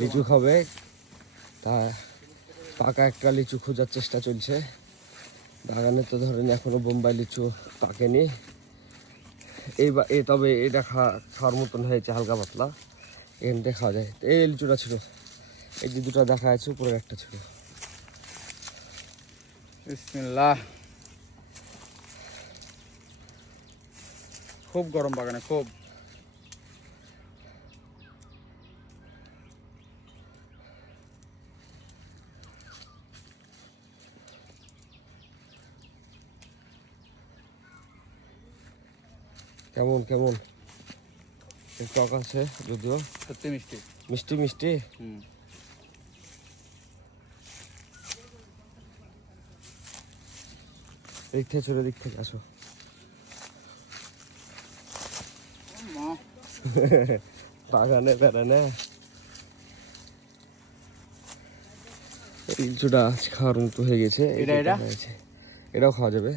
লিচু খাবে, তা পাকা একটা লিচু খোঁজার চেষ্টা চলছে। বাগানে তো ধরেন এখনো বোম্বাই লিচু পাকেনি। তবে এটা খাওয়ার মতন হয়েছে, হালকা পাতলা, এখান থেকে খাওয়া যায়। এই লিচুটা ছিল, এই যে দুটো দেখা যাচ্ছে, উপরের একটা ছিল। বিসমিল্লাহ। খুব গরম বাগানে, খুব। কেমন কেমন টক আছে যদিও, সত্যি মিষ্টি। মিষ্টি মিষ্টি। দিক থেকে ছোট দিক থেকে আসো। বাগানে বেড়ানে লিচুটা খাওয়ার মতো হয়ে গেছে। এটাও খাওয়া যাবে।